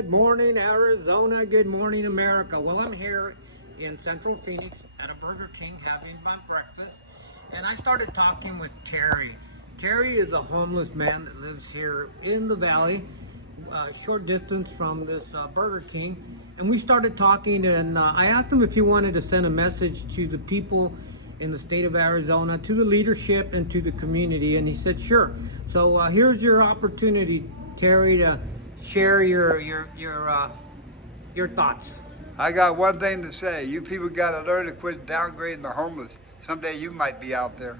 Good morning, Arizona. Good morning, America. Well, I'm here in Central Phoenix at a Burger King having my breakfast, and I started talking with Terry. Terry is a homeless man that lives here in the valley, short distance from this Burger King. And we started talking, and I asked him if he wanted to send a message to the people in the state of Arizona, to the leadership and to the community, and he said sure. So here's your opportunity, Terry, to share your thoughts. I got one thing to say. You people got to learn to quit downgrading the homeless. Someday you might be out there.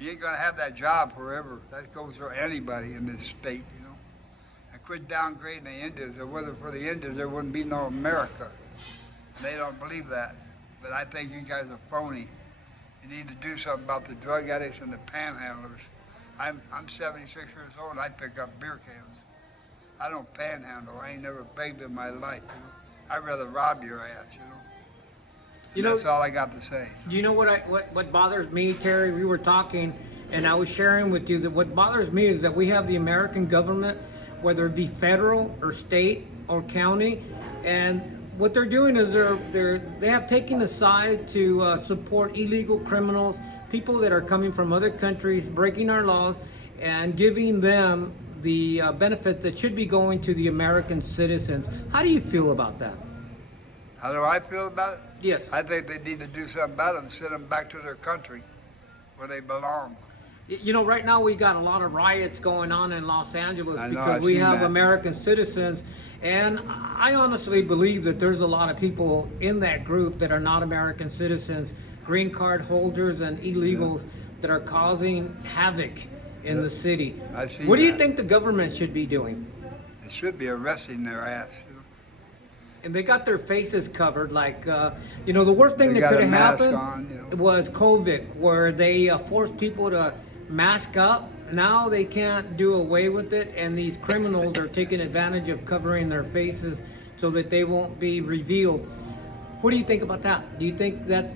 You ain't going to have that job forever. That goes for anybody in this state, you know. And quit downgrading the Indians. If it wasn't for the Indians, there wouldn't be no America. And they don't believe that. But I think you guys are phony. You need to do something about the drug addicts and the panhandlers. I'm 76 years old and I pick up beer cans. I don't panhandle. I ain't never begged in my life, you know. I'd rather rob your ass, you know. And that's all I got to say. You know what bothers me, Terry? We were talking, and I was sharing with you that what bothers me is that we have the American government, whether it be federal or state or county, and what they're doing is they have taken a side to support illegal criminals, people that are coming from other countries, breaking our laws, and giving them the benefit that should be going to the American citizens. How do you feel about that? How do I feel about it? Yes. I think they need to do something about it and send them back to their country where they belong. You know, right now we got a lot of riots going on in Los Angeles because I've we seen have that. American citizens, and I honestly believe that there's a lot of people in that group that are not American citizens, green card holders and illegals that are causing havoc in the city. I've seen What do you that. think the government should be doing? They should be arresting their ass. You know? And they got their faces covered, like, you know, the worst thing They that got could a have mask happened on, you know. was COVID, where they forced people to mask up. Now they can't do away with it, and these criminals are taking advantage of covering their faces so that they won't be revealed. What do you think about that? Do you think that's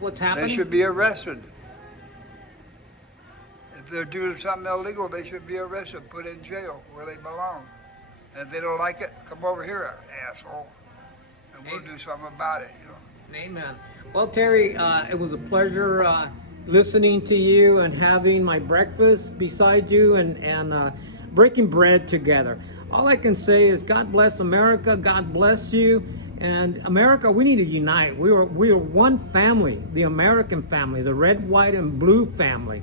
what's happening? They should be arrested. If they're doing something illegal, they should be arrested, put in jail where they belong. And if they don't like it, come over here, asshole, and we'll do something about it, you know. Amen. Well, Terry, it was a pleasure listening to you and having my breakfast beside you and breaking bread together. All I can say is God bless America. God bless you. And America, we need to unite. We are one family, the American family, the red, white, and blue family.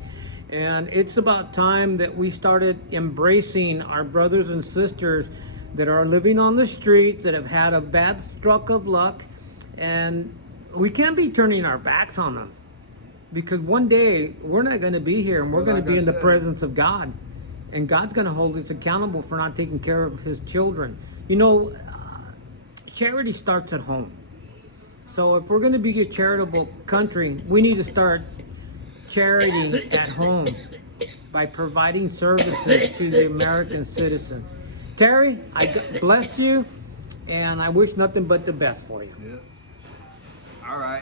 And it's about time that we started embracing our brothers and sisters that are living on the streets, that have had a bad stroke of luck. And we can't be turning our backs on them, because one day we're not going to be here, and we're going to be in the presence of God. And God's going to hold us accountable for not taking care of his children. You know, charity starts at home. So if we're going to be a charitable country, we need to start charity at home by providing services to the American citizens. Terry, I bless you, and I wish nothing but the best for you. Yeah. All right.